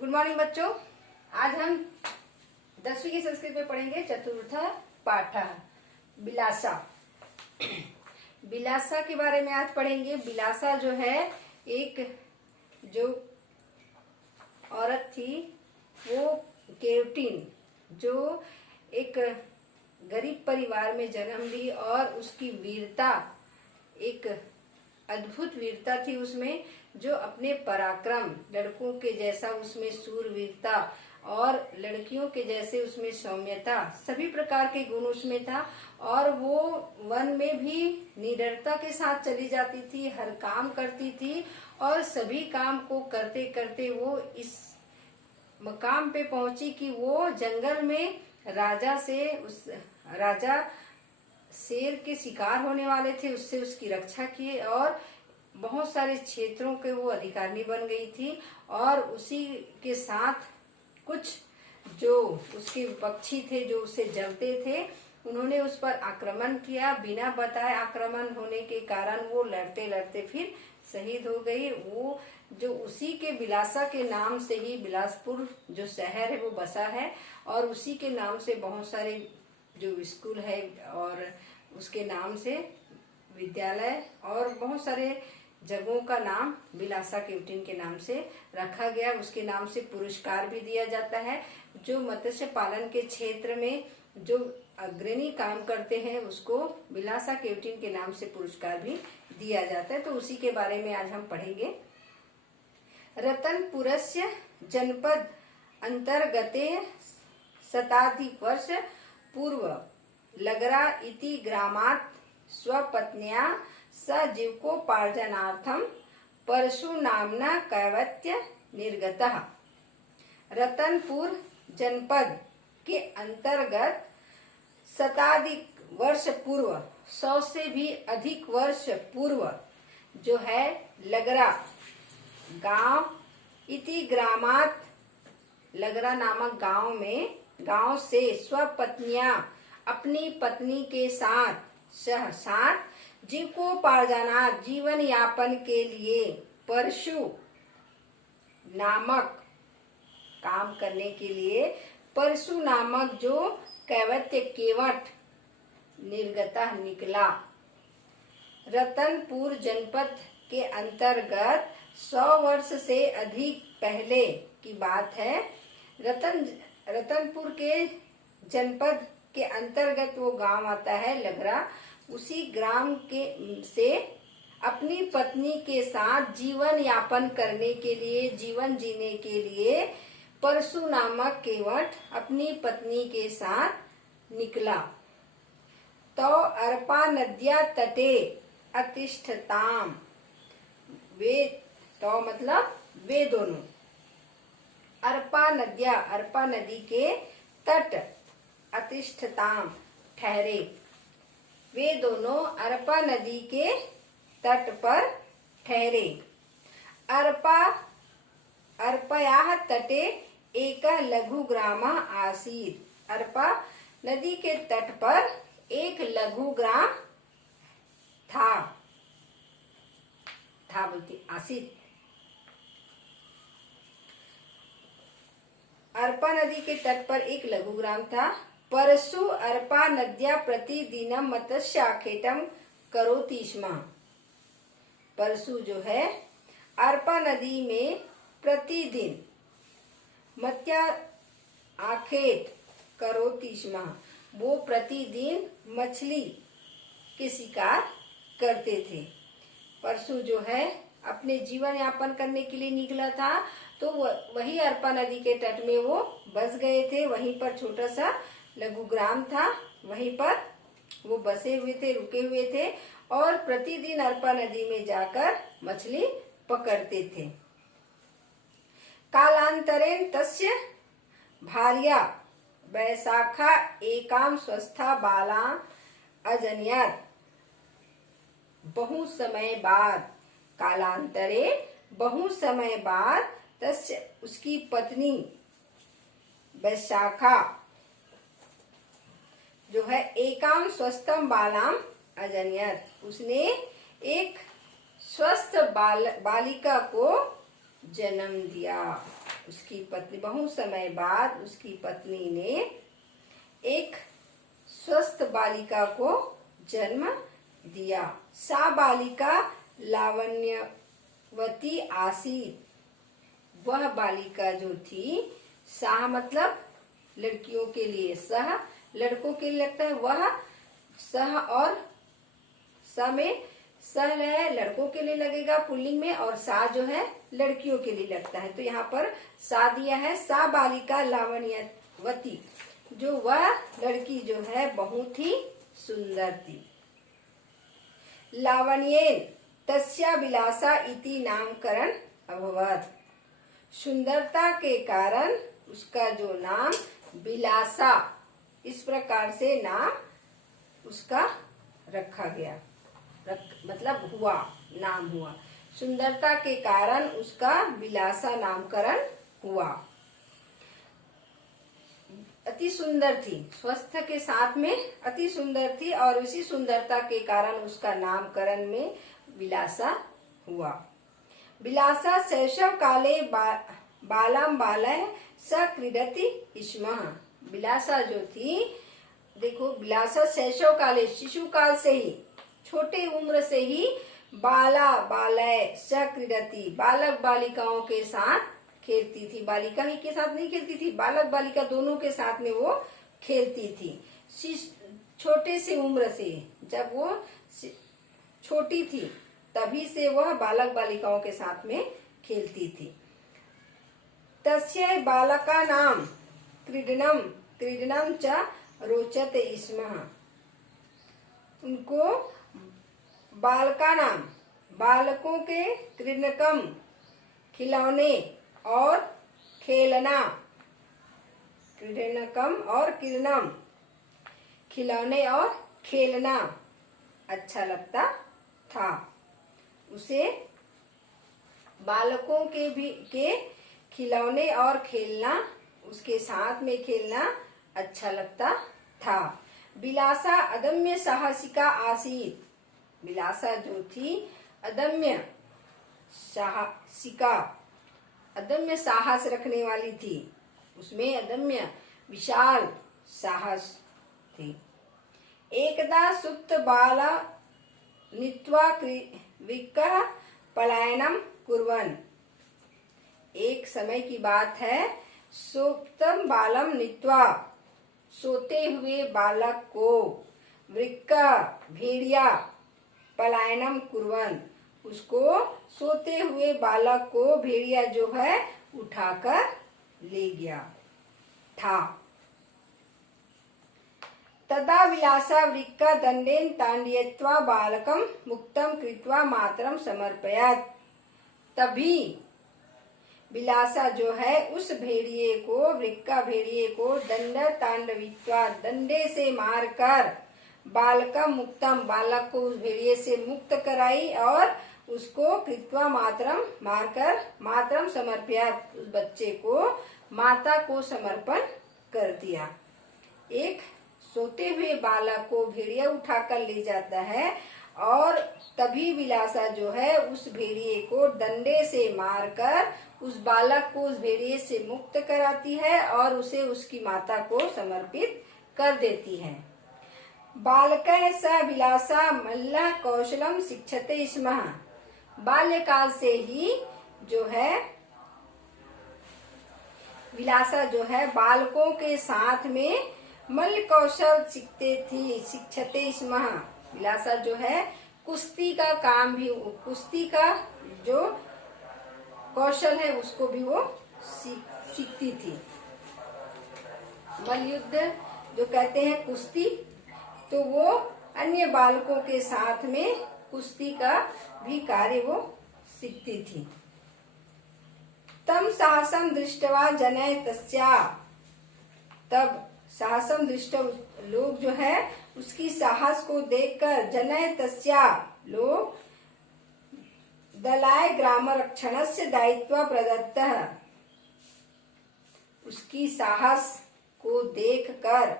Good morning बच्चों। आज हम 10वीं की संस्कृत में पढ़ेंगे चतुर्थ पाठ बिलासा। बिलासा के बारे में आज पढ़ेंगे। बिलासा जो है एक जो औरत थी वो केवटिन, जो एक गरीब परिवार में जन्म ली और उसकी वीरता एक अद्भुत वीरता थी उसमें, जो अपने पराक्रम, लड़कों के जैसा उसमें सूरवीरता और लड़कियों के जैसे उसमें सौम्यता, सभी प्रकार के गुण उसमें था। और वो वन में भी निडरता के साथ चली जाती थी, हर काम करती थी और सभी काम को करते करते वो इस मकाम पे पहुंची कि वो जंगल में राजा शेर के शिकार होने वाले थे, उससे उसकी रक्षा की और बहुत सारे क्षेत्रों के वो अधिकारी बन गई थी। और उसी के साथ कुछ जो उसके पक्षी थे जो उसे जलते थे, उन्होंने उस पर आक्रमण किया। बिना बताए आक्रमण होने के कारण वो लड़ते लड़ते फिर शहीद हो गई। वो जो उसी के बिलासा के नाम से ही बिलासपुर जो शहर है वो बसा है और उसी के नाम से बहुत सारे जो स्कूल है और उसके नाम से विद्यालय और बहुत सारे जगहों का नाम बिलासा केवटिन के नाम से रखा गया। उसके नाम से पुरस्कार भी दिया जाता है। जो मत्स्य पालन के क्षेत्र में जो अग्रणी काम करते हैं उसको बिलासा केवटिन के नाम से पुरस्कार भी दिया जाता है। तो उसी के बारे में आज हम पढ़ेंगे। रतनपुरस्य जनपद अंतर्गते शताधिक वर्ष पूर्व लगरा इति ग्रामात् स्वपत्न्या स जीविकोपार्जनार्थं परशु नाम्ना कैवत्य निर्गतः। रतनपुर जनपद के अंतर्गत शताधिक वर्ष पूर्व, 100 से भी अधिक वर्ष पूर्व जो है लगरा गांव, इति ग्रामात लगरा नामक गांव से स्वपत्नियां अपनी पत्नी के साथ जीविकोपार्जनार्थ जीवन यापन के लिए परशु नामक काम करने के लिए परशु नामक जो कैवत्य केवट निर्गता निकला। रतनपुर जनपद के अंतर्गत 100 वर्ष से अधिक पहले की बात है। रतनपुर के जनपद के अंतर्गत वो गांव आता है लगरा। उसी ग्राम के से अपनी पत्नी के साथ जीवन यापन करने के लिए, जीवन जीने के लिए परशु नामक केवट अपनी पत्नी के साथ निकला। तो अर्पा नद्या तटे अतिष्ठताम, वे तो मतलब वे दोनों अर्पा नदी के तट अतिष्ठताम ठहरे। वे दोनों अर्पा नदी के तट पर ठहरे। अर्पयाः तटे एक लघु ग्राम आसीत्। अर्पा नदी के तट पर एक लघु ग्राम था बोलती आसीत्। अर्पा नदी के तट पर एक लघु ग्राम था। परशु अर्पा नद्या प्रतिदिनम मत्स्याखेटम करोति स्म। परशु जो है अर्पा नदी में प्रतिदिन मत्स्य आखेट करोति स्म, वो प्रतिदिन मछली के शिकार करते थे। परशु जो है अपने जीवन यापन करने के लिए निकला था, तो वही अर्पा नदी के तट में वो बस गए थे। वहीं पर छोटा सा लघु ग्राम था, वहीं पर वो बसे हुए थे, रुके हुए थे और प्रतिदिन अर्पा नदी में जाकर मछली पकड़ते थे। कालांतरेण तस्य भार्या वैशाखा एकाम स्वस्था बाला अजनयत। बहु समय बाद तस्य उसकी पत्नी वैशाखा जो है एकाम स्वस्थम बालाम अजनयत, उसने एक स्वस्थ बालिका को जन्म दिया। उसकी पत्नी, बहुत समय बाद उसकी पत्नी ने एक स्वस्थ बालिका को जन्म दिया। सा बालिका लावण्यवती आसीत। वह बालिका जो थी, सा मतलब लड़कियों के लिए, सह लड़कों के लिए लगता है, वह सह और स में सह है लड़कों के लिए लगेगा पुल्लिंग में, और सा जो है लड़कियों के लिए लगता है। तो यहाँ पर सा दिया है। सा बालिका लावण्यवती, जो वह लड़की जो है बहुत ही सुंदर थी। लावण्येन तस्या विलासा इति नामकरण अभवत। सुंदरता के कारण उसका जो नाम विलासा, इस प्रकार से नाम उसका रखा गया। मतलब हुआ, नाम हुआ। सुंदरता के कारण उसका विलासा नामकरण हुआ। अति सुंदर थी, स्वस्थ के साथ में अति सुंदर थी, और इसी सुंदरता के कारण उसका नामकरण में विलासा हुआ। विलासा शैशव काले बालम बालय स क्रीडति स्म। विलासा जो थी, देखो विलासा शैशव काले, शिशु काल से ही, छोटे उम्र से ही, बाला बालय स क्रीडति, बालक बालिकाओं के साथ खेलती थी। बालिका ही के साथ नहीं खेलती थी, बालक बालिका दोनों के साथ में वो खेलती थी। छोटे से उम्र से, जब वो छोटी थी तभी से वह बालक बालिकाओं के साथ में खेलती थी। तस्य बालका नाम क्रीडनम क्रीडनम च रोचते स्म। उनको बालका नाम, बालकों के, क्रीडनकम खिलौने और खेलना, क्रीडनकम और क्रीडनम खिलौने और खेलना अच्छा लगता था। उसे बालकों के खिलौने और खेलना, उसके साथ में खेलना अच्छा लगता था। विलासा अदम्य साहसिका आसीत। विलासा जो थी अदम्य साहसिका, अदम्य साहस रखने वाली थी, उसमें अदम्य विशाल साहस थी। एकदा सुप्त बाला नीत्वा विकः पलायनम कुर्वन्। एक समय की बात है, सुप्तम बालम नीत्वा, सोते हुए बालक को, वृक्क भेड़िया, पलायनम कुर्वन्, उसको सोते हुए बालक को भेड़िया जो है उठाकर ले गया था। तदा विलासा वृक्का दंडेन तांडयित्वा बालकम मुक्तम कृत्वा मातरम समर्पयत। तभी विलासा जो है उस भेड़िए को, वृक्का भेड़िए को दंड तांडवित्वा, डंडे से मारकर, बालकम मुक्तम, बालक को उस भेड़िए से मुक्त कराई, और उसको कृत्वा मातरम, मारकर, मातरम समर्पयत, उस बच्चे को माता को समर्पण कर दिया। एक सोते हुए बालक को भेड़िया उठाकर ले जाता है, और तभी विलासा जो है उस भेड़िए को डंडे से मारकर उस बालक को उस भेड़िए से मुक्त कराती है, और उसे उसकी माता को समर्पित कर देती है। बालकः स विलासा मल्लः कौशलम शिक्षते स्म। बाल्यकाल से ही जो है विलासा जो है बालकों के साथ में मल्ल कौशल शिक्षते स्म। विलासा जो है कुश्ती का काम भी, कुश्ती का जो कौशल है उसको भी वो सीखती थी। मल्लयुद्ध जो कहते हैं कुश्ती, तो वो अन्य बालकों के साथ में कुश्ती का भी कार्य वो सीखती थी। तम साहसम दृष्टवा जनय तस्या। तब साहसम दृष्ट लोग जो है उसकी साहस को देखकर, जनय तस्या लोग, दलाय ग्राम रक्षणस्य दायित्व प्रदत्तः, उसकी साहस को देखकर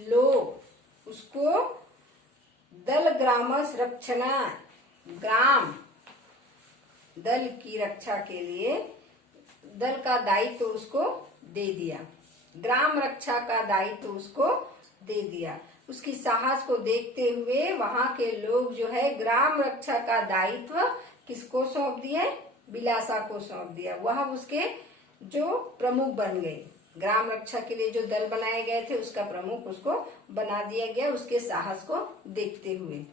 लोग उसको दल ग्राम रक्षणा, ग्राम दल की रक्षा के लिए दल का दायित्व उसको दे दिया, ग्राम रक्षा का दायित्व उसको दे दिया। उसकी साहस को देखते हुए वहां के लोग जो है ग्राम रक्षा का दायित्व किसको सौंप दिए, बिलासा को सौंप दिया। वह उसके जो प्रमुख बन गई, ग्राम रक्षा के लिए जो दल बनाए गए थे उसका प्रमुख उसको बना दिया गया, उसके साहस को देखते हुए।